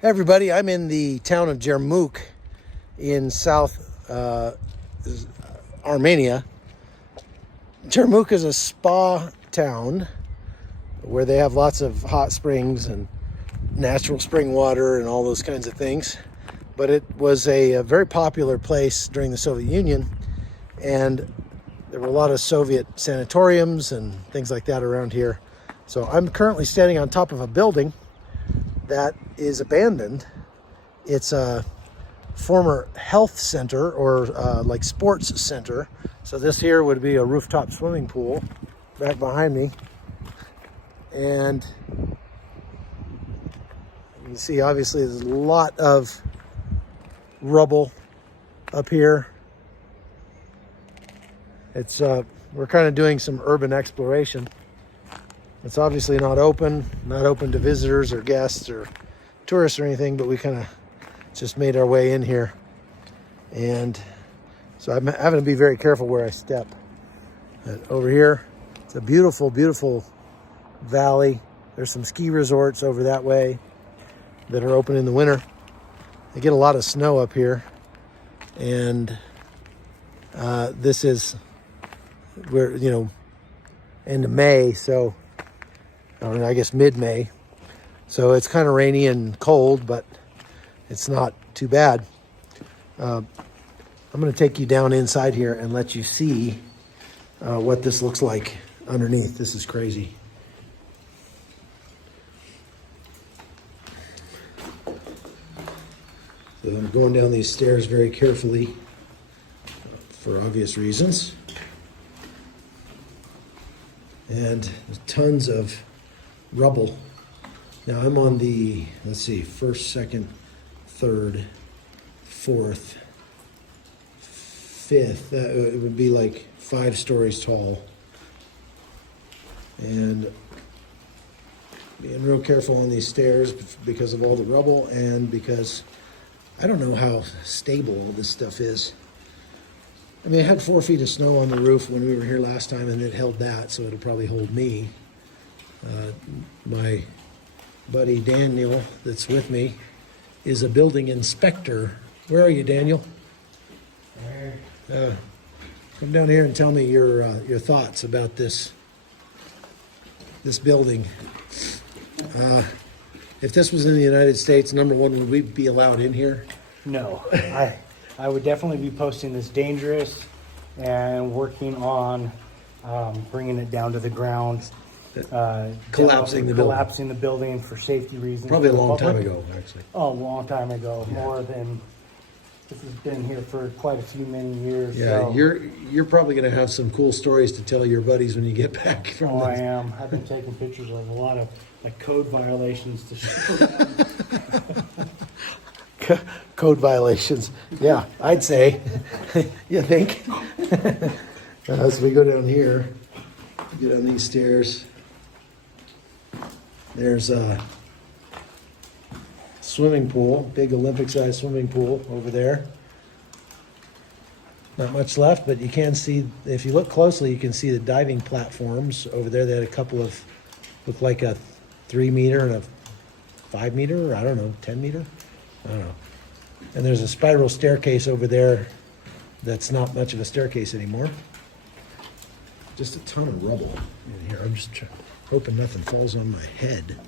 Hey everybody, I'm in the town of Jermuk in South Armenia. Jermuk is a spa town where they have lots of hot springs and natural spring water and all those kinds of things. But it was a very popular place during the Soviet Union, and there were a lot of Soviet sanatoriums and things like that around here. So I'm currently standing on top of a building that is abandoned. It's a former health center or like sports center. So this here would be a rooftop swimming pool back behind me. And you can see obviously there's a lot of rubble up here. It's we're kind of doing some urban exploration. It's obviously not open to visitors or guests or tourists or anything, but we kind of just made our way in here. And so I'm having to be very careful where I step. Over here, it's a beautiful, beautiful valley. There's some ski resorts over that way that are open in the winter. They get a lot of snow up here. And this is, we're, end of May, so I guess mid-May. So it's kind of rainy and cold, but it's not too bad. I'm going to take you down inside here and let you see what this looks like underneath. This is crazy. So I'm going down these stairs very carefully for obvious reasons. And there's tons of rubble. Now I'm on the, let's see, first, second, third, fourth, fifth. It would be like 5 stories tall. And being real careful on these stairs because of all the rubble and because I don't know how stable all this stuff is. I mean, it had 4 feet of snow on the roof when we were here last time, and it held that, so it'll probably hold me. My buddy Daniel that's with me is a building inspector. Where are you, Daniel? Come down here and tell me your thoughts about this building. If this was in the United States, number one, would we be allowed in here? No, I would definitely be posting this dangerous and working on bringing it down to the ground. Collapsing the building for safety reasons. Probably a long time ago, actually. Oh, a long time ago. Yeah. More than, this has been here for quite a few many years. Yeah, so. You're probably going to have some cool stories to tell your buddies when you get back from this. I am. I've been taking pictures of a lot of code violations to show them. Code violations. Yeah, I'd say. You think? So we go down here, get on these stairs. There's a swimming pool, big Olympic-sized swimming pool over there. Not much left, but you can see, if you look closely, you can see the diving platforms over there. They had a couple of, looked like a 3 meter and a 5 meter, or I don't know, 10 meter? I don't know. And there's a spiral staircase over there that's not much of a staircase anymore. Just a ton of rubble in here. I'm just hoping nothing falls on my head.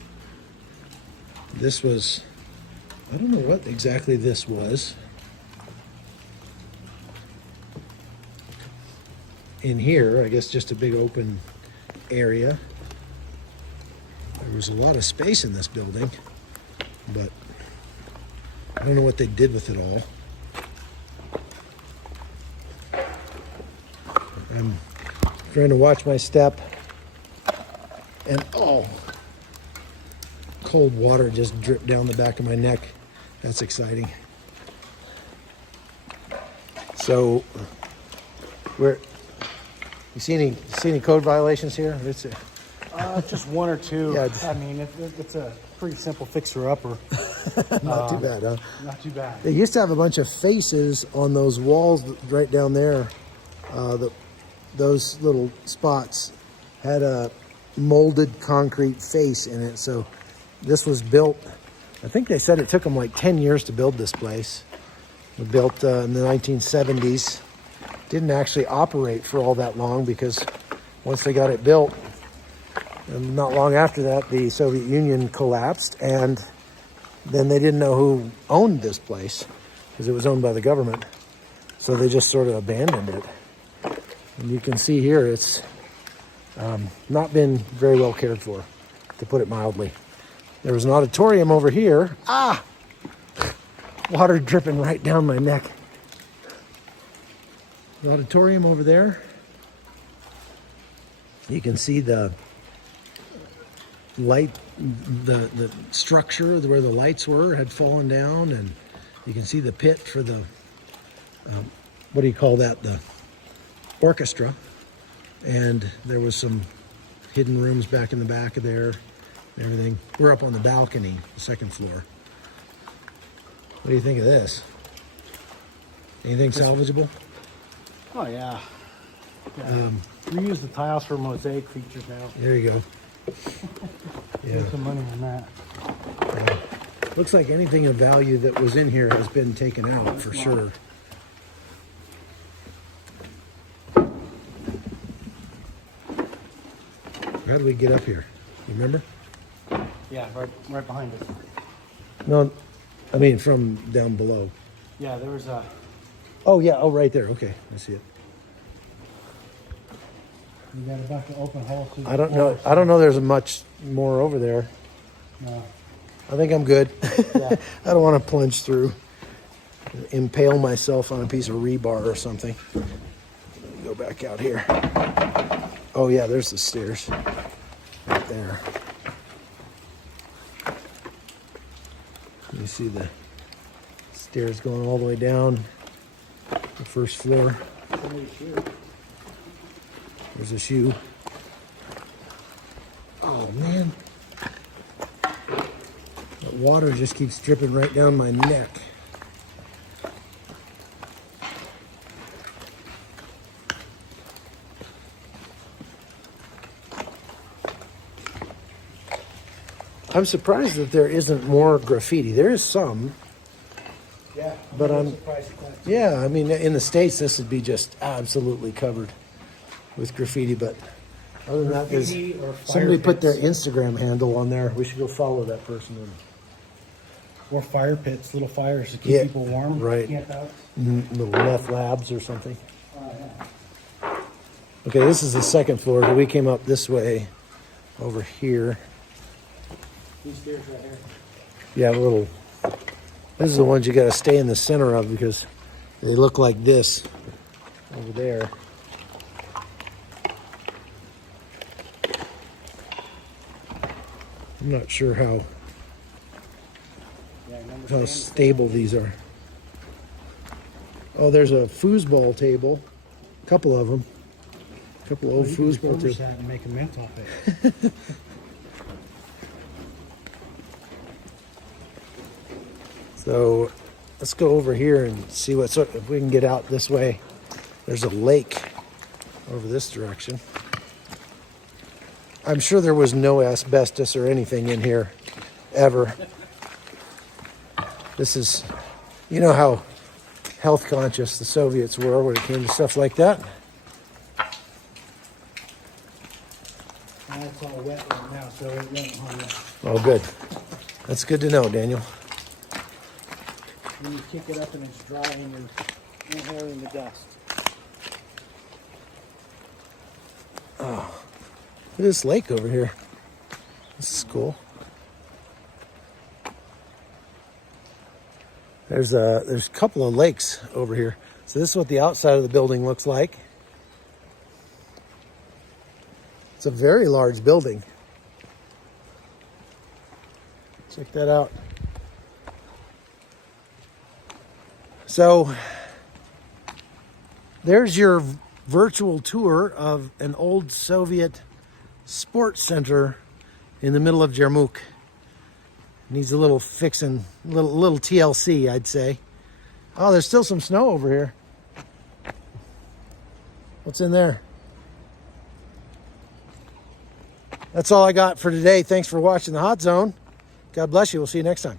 This was, I don't know what exactly this was. In here, I guess just a big open area. There was a lot of space in this building, but I don't know what they did with it all. I'm trying to watch my step, and cold water just dripped down the back of my neck. That's exciting. So, you see any code violations here? Just 1 or 2. Yeah, I mean, it's a pretty simple fixer-upper. Not too bad, huh? Not too bad. They used to have a bunch of faces on those walls right down there. Those little spots had a molded concrete face in it. So this was built I think they said it took them like 10 years to build this place. It was built in the 1970s. Didn't actually operate for all that long because once they got it built, and not long after that, the Soviet Union collapsed, and then they didn't know who owned this place because it was owned by the government. So they just sort of abandoned it. And you can see here it's not been very well cared for, to put it mildly. There was an auditorium over here. Ah! Water dripping right down my neck. The auditorium over there. You can see the light, the structure where the lights were had fallen down, and you can see the pit for the, what do you call that? The orchestra. And there was some hidden rooms back in the back of there and everything. We're up on the balcony, the second floor. What do you think of this? Anything salvageable? Oh yeah. We use the tiles for mosaic features now. There you go. Yeah. Save some money on that. Looks like anything of value that was in here has been taken out for sure. How do we get up here? You remember? Yeah, right behind us. No, I mean from down below. Yeah, there was a... Oh yeah, oh right there. Okay, I see it. You got a bunch of open holes. I don't know there's much more over there. No. I think I'm good. Yeah. I don't want to plunge through, impale myself on a piece of rebar or something. Let me go back out here. Oh yeah, there's the stairs right there. You see the stairs going all the way down the first floor. There's a shoe. Oh man. That water just keeps dripping right down my neck. I'm surprised that there isn't more graffiti. There is some. Yeah, but I'm surprised at that. Yeah, I mean, in the States, this would be just absolutely covered with graffiti. But other than that, there's somebody put their Instagram handle on there. We should go follow that person. Or fire pits, little fires to keep people warm. Right. Campouts. Little meth labs or something. Oh, yeah. Okay, this is the second floor. But we came up this way over here. These stairs right here. Yeah, this is the ones you got to stay in the center of because they look like this over there. I'm not sure how stable these are. Oh, there's a foosball table. A couple of them. A couple old foosball tables. And make a mint off it. So let's go over here and see if we can get out this way. There's a lake over this direction. I'm sure there was no asbestos or anything in here ever. This is, you know how health conscious the Soviets were when it came to stuff like that. And it's all wet right now, so it won't harm us. Oh, good. That's good to know, Daniel. When you kick it up and it's dry and you're inhaling the dust. Oh, look at this lake over here. This is cool. There's a couple of lakes over here. So this is what the outside of the building looks like. It's a very large building. Check that out. So there's your virtual tour of an old Soviet sports center in the middle of Jermuk. Needs a little fixing, little TLC, I'd say. Oh, there's still some snow over here. What's in there? That's all I got for today. Thanks for watching The Hot Zone. God bless you. We'll see you next time.